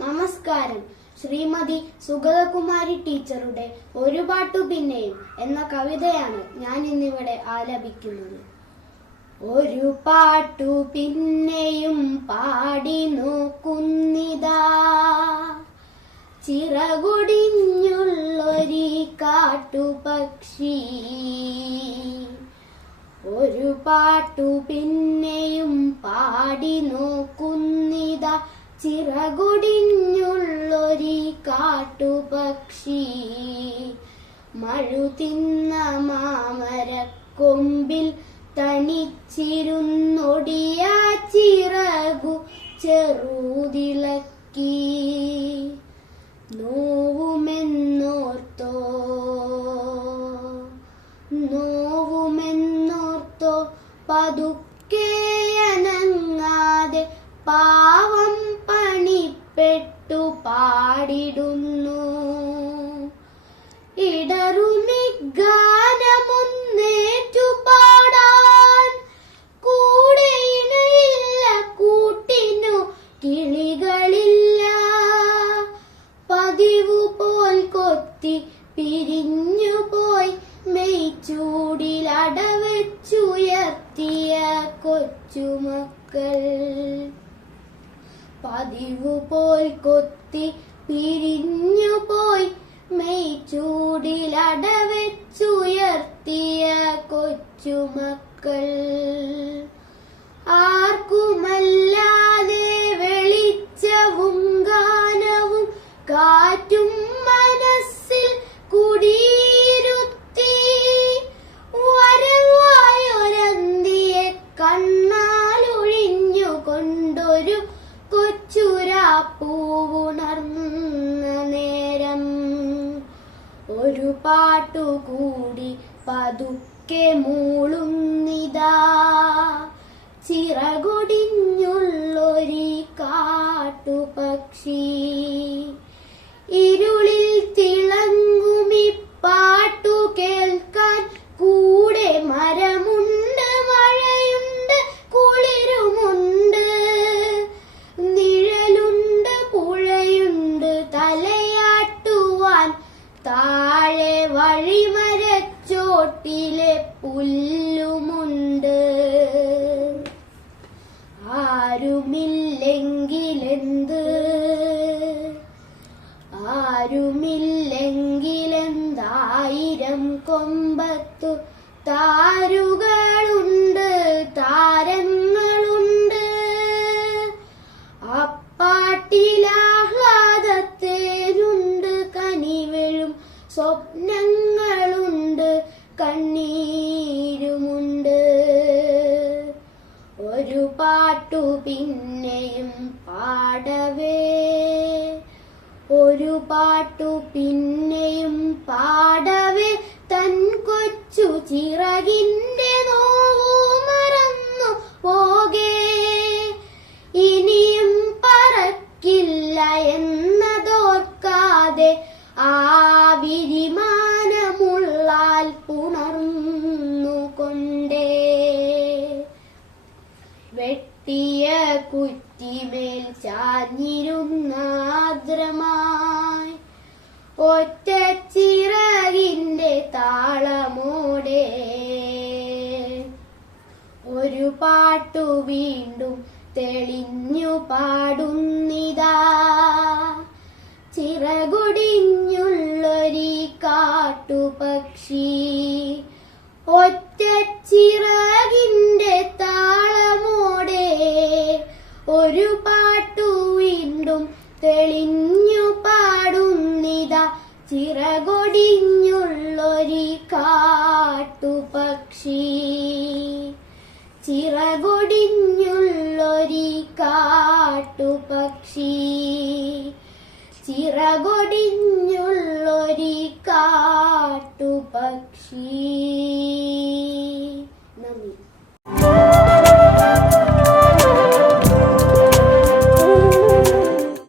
നമസ്കാരം. ശ്രീമതി സുഗതകുമാരി ടീച്ചറുടെ ഒരു പാട്ടു പിന്നെയും എന്ന കവിതയാണ് ഞാൻ ഇന്നിവിടെ ആലപിക്കുന്നത്. ഒരു പാട്ടു പിന്നെയും പാടി നോക്കുന്നിതാ, ചിറകൊടിഞ്ഞുള്ളൊരു കാട്ടുപക്ഷി. ഒരു പാട്ടു പിന്നെയും പാടി നോക്കുന്നിതാ, ചിറകൊടിഞ്ഞുള്ളൊരു കാട്ടുപക്ഷി. മഴുതിന്ന മാമരക്കൊമ്പിൽ തനിച്ചിരുന്നൊടിയ ചിറകു ചെറുതിളക്കി. നോവുമെന്നോർത്തോ നോവുമെന്നോർത്തോ പതുക്കെ അനങ്ങാതെ പാവം പണിപ്പെട്ടു പാടിടുന്നു. ഇടറുമി ഗാനമൊന്നേറ്റു പാടാൻ കൂടെ ഇണയില്ല, കൂട്ടിനു കിളികളില്ല. പതിവു പോൽ കൊത്തി പിരിഞ്ഞുപോയി മെയ്ച്ചൂടിലടവച്ചുയർത്തിയ കൊച്ചുമക്കൾ. പതിവു പോൽ കൊത്തി പിരിഞ്ഞുപോയി മെയ്ച്ചൂടിലടവച്ചുയർത്തിയ കൊച്ചുമക്കൾ. ആർക്കുമല്ലാതെ വെളിച്ചവും ഗാനവും കാറ്റും മനസ്സിൽ കുടിയിരുത്തി. വരവായൊരന്തിയെ കണ്ണാലൊഴിഞ്ഞുകൊണ്ടൊരു കൊച്ചുരാപ്പൂവുണർന്ന നേരം. ഒരു പാട്ടുകൂടി പതുക്കെ മൂളുന്നിതാ, ചിറകൊടിഞ്ഞുള്ളൊരു കാട്ടുപക്ഷി. ഇരുളിൽ തിളങ്ങുമി പാട്ടു കേൾക്കാൻ കൂടെ മരമുണ്ട്, മഴയുണ്ട്, കുളിരുമുണ്ട്, നിഴലുണ്ട്, പുഴയുണ്ട്, തലയാട്ടുവാൻ താഴെ വഴിമരച്ചോട്ടിലെ പുല്ലുമുണ്ട്. ആരുമില്ലെങ്കിലെന്ത്, ആരുമില്ലെങ്കിലെന്തായിരം കൊമ്പത്തു താരുകളുണ്ട്, താരങ്ങളുണ്ട്. അപ്പാട്ടിലാഹ്ലാദത്തേനുണ്ട്, കനിവെഴും സ്വപ്നങ്ങളുണ്ട്, കണ്ണീരുമുണ്ട്. ഒരു പാട്ടു പിന്നെയും പാടവേ, ഒരു പാട്ടു പിന്നെയും പാടവേ, തൻ കൊച്ചു ചിറകിന്റെ നോവു മറന്നു പോകേ. ഇനിയും പറക്കില്ല എന്നതോർക്കാതെ ആ വിരിമാനമുള്ളാൽ പുണർന്നുകൊണ്ടേ. വെട്ടിയ കുറ്റിമേൽ ചാഞ്ഞിരുന്നാദ്രമായി ഒറ്റ ചിറകിന്റെ താളമോടെ ഒരു പാട്ടു വീണ്ടും തെളിഞ്ഞു പാടുന്നിതാ, ചിറകൊടിഞ്ഞുള്ളൊരു കാട്ടുപക്ഷി. ഒറ്റ ചിറകിന്റെ താളമോടെ ഒരു പാട്ടു വീണ്ടും തെളിഞ്ഞു പാടുന്നിതാ, ചിറകൊടിഞ്ഞുള്ളൊരു കാട്ടുപക്ഷി. ചിറകൊടിഞ്ഞുള്ളൊരു കാട്ടുപക്ഷി, ചിറകൊടിഞ്ഞുള്ള